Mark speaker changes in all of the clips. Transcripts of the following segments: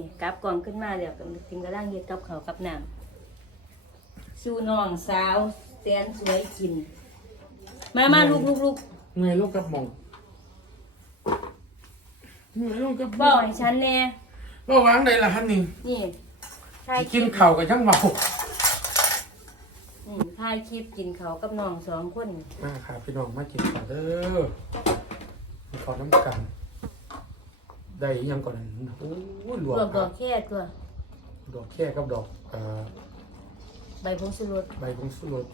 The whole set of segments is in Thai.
Speaker 1: นี่กลับกล่องขึ้นมาเดี๋ยวกินกระด้างเฮ็ดกับเขาวกับน้ำสู้น้องสาวแสนสวยกิน มามาลูกลูกลูก
Speaker 2: เงยลูกกับหมองเงยลูกกับ
Speaker 1: บอกให้ฉันแน่
Speaker 2: ก็วางได้ละฮันนี่
Speaker 1: นี่ถ่ายค
Speaker 2: กิ
Speaker 1: ลิ
Speaker 2: น
Speaker 1: ป
Speaker 2: ข้าวกับช่างเมา
Speaker 1: อืมถ่ายคลิปกินเขาวกับน้องสองคน
Speaker 2: มาค่ะพี่น้องมากินข้าวเด้อมีข้าวน้ำกัน ได้อีหยังก่อนนั้นโอ้ยหล
Speaker 1: ร
Speaker 2: ว
Speaker 1: ว
Speaker 2: ง
Speaker 1: มดอกแค่ตัว
Speaker 2: ดอกแค่กับดอกเอ่อ
Speaker 1: ใบพงสุรส
Speaker 2: ใบพงสุรส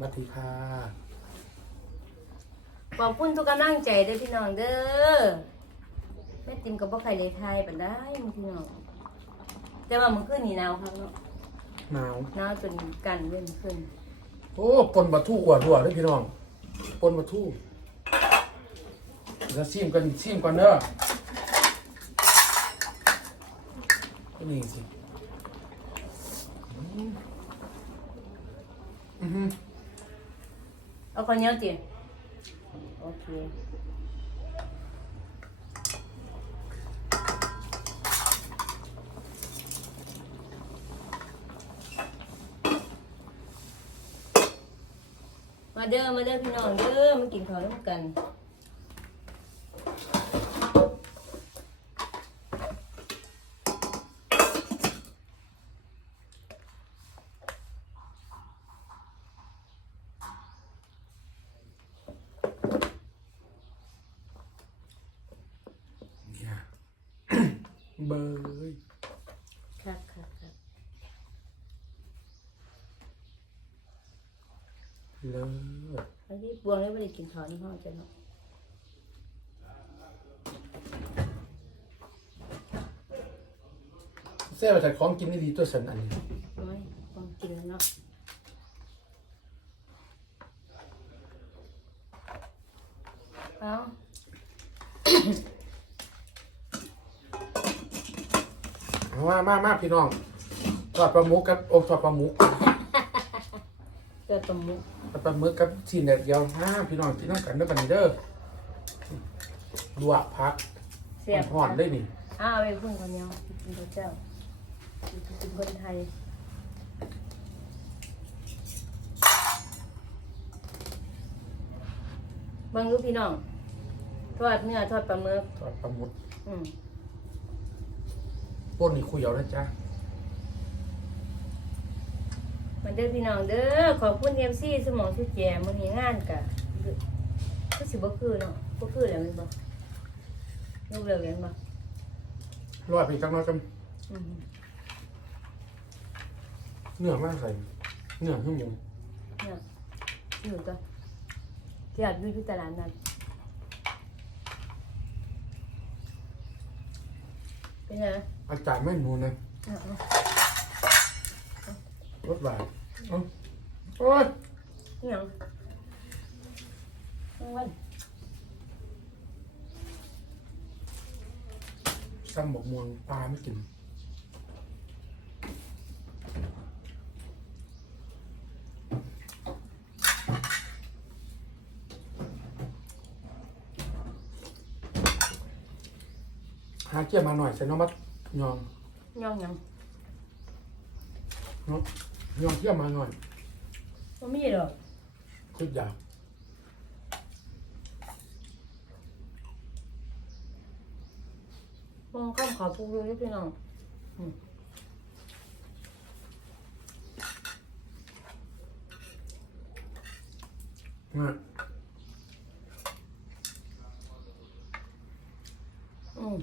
Speaker 2: บัตรีค่ะ
Speaker 1: ขอบคุณทุกกำลังใจเด้อพี่น้องเด้อแม่ติมกับบ่ใครเลยทายปานได้มึงพี่น้องแต่ว่ามันขึ้นนี่หนาวครับเนาะ
Speaker 2: หนาว
Speaker 1: หนาวจนกันเว้นขึ้น
Speaker 2: โอ้ปนบะทู่อวดหัวเด้อพี่น้องปนบะทู่ แล้วซิมกันซิมกันเด้อก็นี่สิอือือหือ
Speaker 1: เอาคนเหนียวติโอเคมาเด้อมาเด้อพี่น้องเด้อมากินข้าวร่วมกัน
Speaker 2: เนี่ย เบย
Speaker 1: ครับครับครับ
Speaker 2: เลิศ
Speaker 1: แล้วที่บวงแล้วไม่ได้กินข้าวนี่ห้องจะเนาะ
Speaker 2: แซ่บแต่ของกินนี่ดีตัวสันอันนี้
Speaker 1: น้อยบวงกินแล้วเนาะเอา
Speaker 2: เอา มามามาพี่น้องทอดปลาหมูกับโอ้ทอดปลาหมู
Speaker 1: เกิดตะมุก
Speaker 2: ทอดปลาหมึกกับชิ้นเด็ดเดียวห้าพี่น้องกินน้ำกันด้วยกันเด้อลวกพัก
Speaker 1: เสียบ
Speaker 2: ห่อนๆได้นี่
Speaker 1: อ้าวเอาไปพุ่งคนเดียวกินพระเจ้ากินคนไทยเบางรูพี่น้อง ทอดเนื้อทอดปลาหมึก
Speaker 2: ทอดปลาหมึก
Speaker 1: อืม
Speaker 2: ป่นนี่คุยเอานะจ๊ะ
Speaker 1: มันเด้อพี่น้องเด้อขอบคุณเอฟซีสมองชุดแจมันมีงานกะก็สิบ่คือเนาะบ่คือแล้วแมันบ่ลูกเร็วเรียนบ่
Speaker 2: รอดไปจังน้อยกัน
Speaker 1: อืม
Speaker 2: เนื้อมากใส่เนื้อขึ้นหมู
Speaker 1: เนี่ยอยู่ตัวที่อาจอยู่ที่ตลาดนั้น เป็นไง
Speaker 2: อาจารย์ไม่หนูนะ
Speaker 1: อะเอา
Speaker 2: รสหวานเอ้าโอ้ย
Speaker 1: อิหยังเอาวัน
Speaker 2: ซ้ำบอกม่วงปลาไม่กิน หาเกี่ยวมาหน่อยใส่น้ำมัดยอง
Speaker 1: ย่องหยัง
Speaker 2: เนาะยองเกี่ยวมาหน่อย
Speaker 1: บ่มีดอก
Speaker 2: คุดยาว
Speaker 1: มองข้ามขอปลูกอยู่นี่พี่น้องอืม
Speaker 2: นะ
Speaker 1: อืม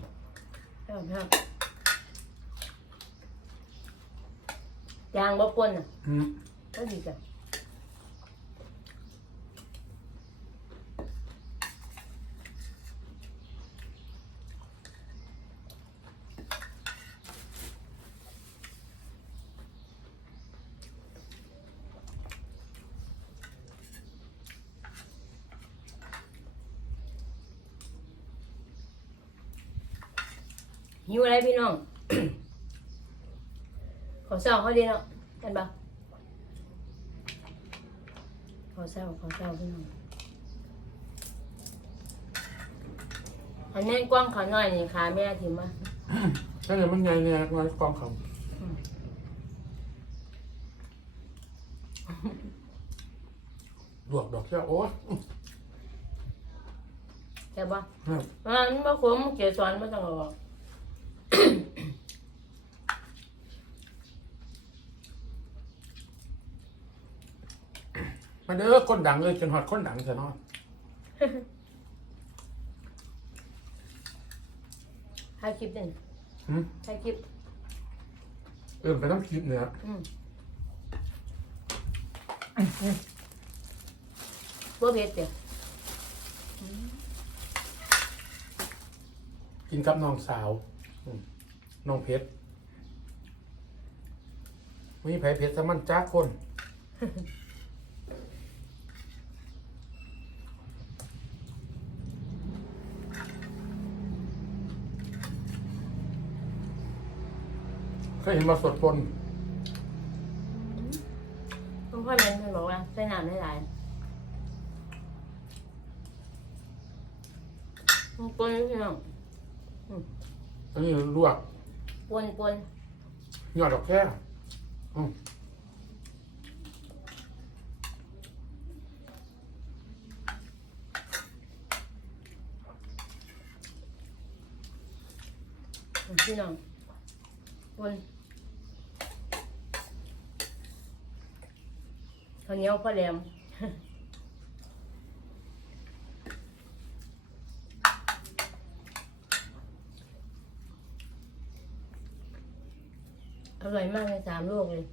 Speaker 1: ครับครับยางบ่ปนอะ
Speaker 2: อืม
Speaker 1: ก็ดีจ้ะ หิวอะไรพี่น้อง ขอเศร้าเขาดีเนาะกันปะขอเศร้าขอเศร้าพี่น้องอันนี้กว้างเขาหน่อยนี่ขาแม่ถิ่มมา
Speaker 2: ถ้าเกิดมันใหญ่เนี่ยน้อยกองเขาลวกดอกแค่โอ้ย
Speaker 1: ใช่ปะ
Speaker 2: ครับ
Speaker 1: มันบ่ขมเกสรบ่ต้องเอาออก
Speaker 2: มาเด้อคนดังเลยจนหอดคนดังเสียเนาะ
Speaker 1: ถ่ายคลิปหนึ่ง
Speaker 2: หืม
Speaker 1: ถ่ายคลิป
Speaker 2: เออไปต้องคิดเนี่ย
Speaker 1: อืมบ่เผ็ดเดี๋ยว
Speaker 2: กินกับน้องสาวอืมน้องเพชรมีไผเพชรสมันจ้าคน ยเห็นมาสดปน
Speaker 1: คุณพ่อเรียนเพิ่นบอกว่าใส่น้ำหลายๆมันปนพี่น้อง
Speaker 2: อันนี้ลวก
Speaker 1: ปนปน
Speaker 2: ยอดดอกแค่อืม
Speaker 1: พี่น้องปน ข้าวเหนียวพ่อแหลมอร่อยมากในสามโลกเลย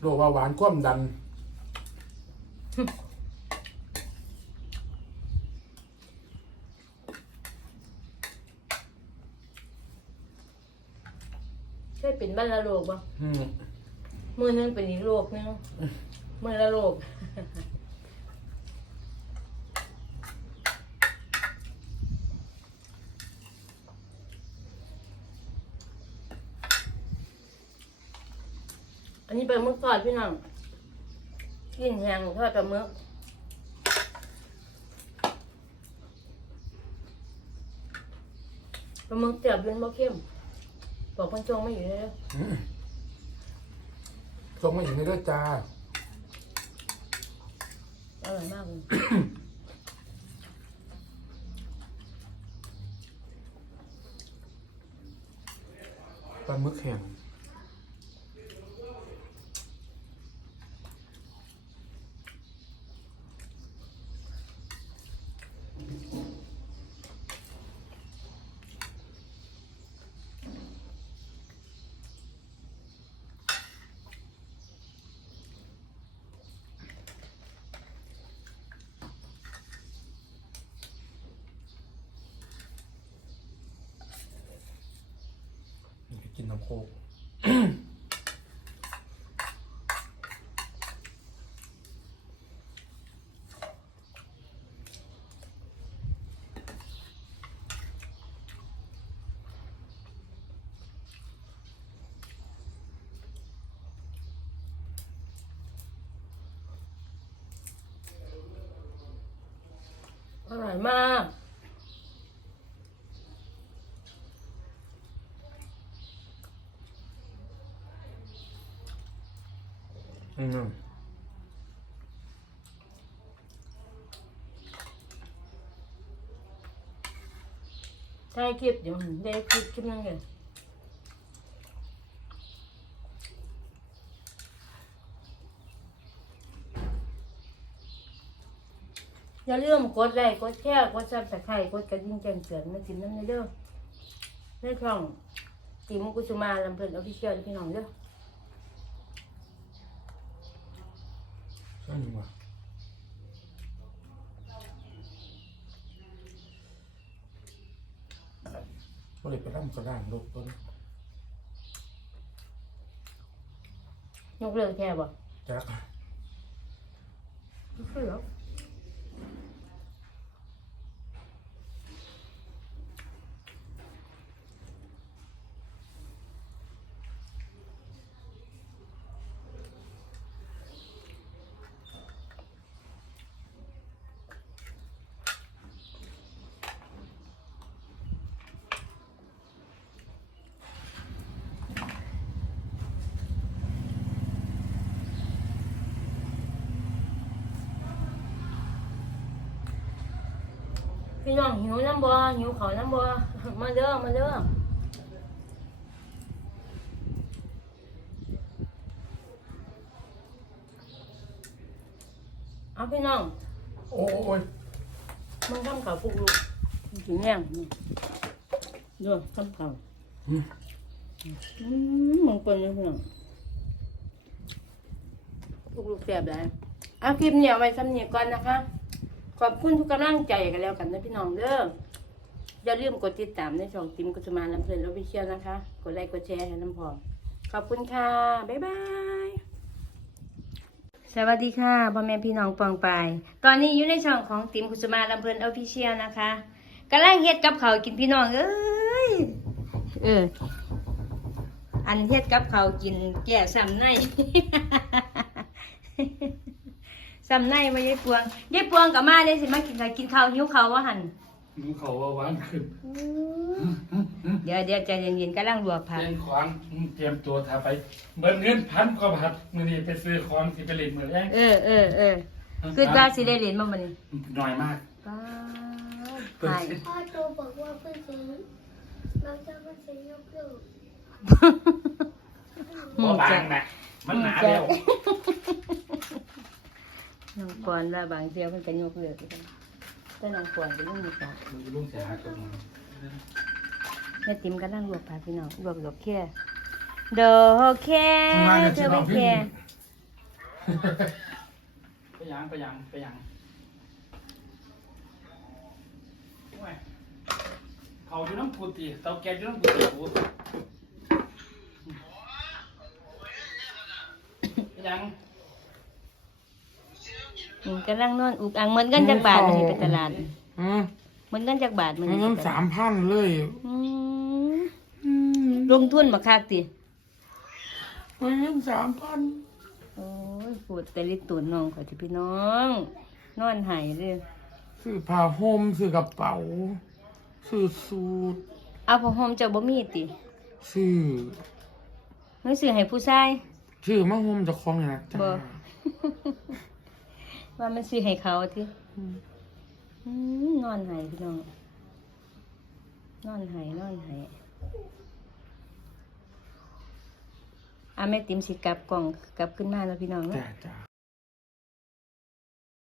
Speaker 2: โรคว่าหวานความดัน
Speaker 1: ใช่เป็นบ้านละโลกปะ
Speaker 2: อืม
Speaker 1: มือนึงเป็นอีกโลกนึงมือละโลกอันนี้ปลาหมึกทอดพี่น้องกินแหงทอดปลาหมึกปลาหมึกเจียบเป็นบ่เข้มบอกคนจงไม่อยู่เลยเด้อ
Speaker 2: อืม ส่งมาอีกในเด้อจ้า
Speaker 1: อร่อยมากเลย
Speaker 2: ปลาหมึกแห้ง โคก
Speaker 1: อร่อยมาก
Speaker 2: อืม
Speaker 1: ได้คลิปเดี๋ยวได้คลิปคลิปนึงเลยอย่าลืมกดไลค์กดแชร์กดซับสไครต์กดกระดิ่งแจ้งเตือนมากินน้ำในเด้อในช่องตีมกุสุมาลำเพลินออฟฟิเชียลพี่น้องเด้อ
Speaker 2: ใช่ยังวะก็เลยไปร่ำกระด้างลบต้น
Speaker 1: ยกเลิกแค่บ่
Speaker 2: จัก
Speaker 1: ไม่ใช่หรอ พี่น้องหิวน้ำบ่หิวเขาวน้ำบ่มาเด้อมาเด้อเอาพี่น้อง
Speaker 3: โอ้ย
Speaker 1: มึงทำข่าวปลุกลูกถึงแง่งนี่เด้อทำข่าว
Speaker 3: อืม
Speaker 1: อืมมึงเป็นยังไงปลุกลูกแสบแล้วเอาคลิปเนี่ยเอาไว้สำเนียก่อนนะคะ ขอบคุณทุกกำลังใจกันแล้วกันนะพี่น้องเด้ออย่าลืมกดติดตามในช่องติมกุศมาลำเพลินออฟฟิเชียลนะคะ กดไลค์กดแชร์ให้น้ำพองขอบคุณค่ะ บ๊ายบาย สวัสดีค่ะพ่อแม่พี่น้องปองไปายตอนนี้อยู่ในช่องของติมกุศมาลำเพลินออฟฟิเชียลนะคะกำลังเฮ็ดกับเขาวกินพี่น้องเอ้ย เออ อันเฮ็ดกับเขาวกินแก่ซ้ำใน ซ้ำในมายายปวงยายปวงกับมาเลยสิมากินข้าวกินข้าวหิวข้าวว่าหัน
Speaker 3: หนูเขาว่าหวานขึ้น
Speaker 1: เดี๋ยวเดี๋ยวใจเย็นๆกำลังลวกผัก
Speaker 3: เตรียมของเตรียมตัวทาไปเบิดเงินพันกว่าบาทมื้อนี้ไปซื้อของสิไปเล่นมื้อแรก
Speaker 1: เออเออเออคือว่าสิได้เรียนมาบัดนี้
Speaker 3: หน่อยมาก
Speaker 1: ป้า
Speaker 3: เปิด
Speaker 1: หาย
Speaker 3: สิ
Speaker 4: พ่อโจบอกว่าเพื่อนซื้อเราจะมาซื้อยกเลิก
Speaker 3: บ่บางนะมันหนาแล้ว
Speaker 1: น้องปอนว่าบางเสียวเพิ่นก็ยกเลิกกันแต่น้องปอนก็ยังมีจัก
Speaker 3: มันจะลุงเสียหายตัวมัน
Speaker 1: แม่ติ๋มกำลังลวกผักพี่น้องลวกดอกแค่ดอกแค่เธอไม่แค่
Speaker 3: ไปยังไปยังไปยังโอ้ยเขาอยู่น้ำกูตีเตาแก๊สอยู่น้ำกูตีกูไปยัง
Speaker 1: อืมกำลังนอนอุกอังเหมือนกันจักบาทมันนี่ไปตลาด
Speaker 2: อืม
Speaker 1: เหมือนกันจักบาทมัน
Speaker 2: เงิ
Speaker 1: นี่
Speaker 2: น
Speaker 1: ไปต
Speaker 2: สา
Speaker 1: ลาด
Speaker 2: มพันเลย
Speaker 1: อืมลงทุนมาคักติ
Speaker 2: เงินสามพัน
Speaker 1: โอ้ยปวดแต่ลิตรตุนน้องขอที่พี่น้อง นอนหายเลย
Speaker 2: ซื้อผ้าห่มซื้อกระเป๋า ซื้อสูท
Speaker 1: เอาผ้าห่มเจ้าบ่มีติ
Speaker 2: ซื้อ
Speaker 1: เฮ้ยซื้อให้ผู้ชาย
Speaker 2: ซื้อมาห่มเจะคล้าของอย่างนะจ้า
Speaker 1: บ่ ว่ามันซื้อให้เขาที่นอนหายพี่น้อง นอนหายนอนหายอาแม่ติ๋มสิกลับกล่องกลับขึ้นมาแล้วพี่น้องเนาะ
Speaker 2: จ้าจ้า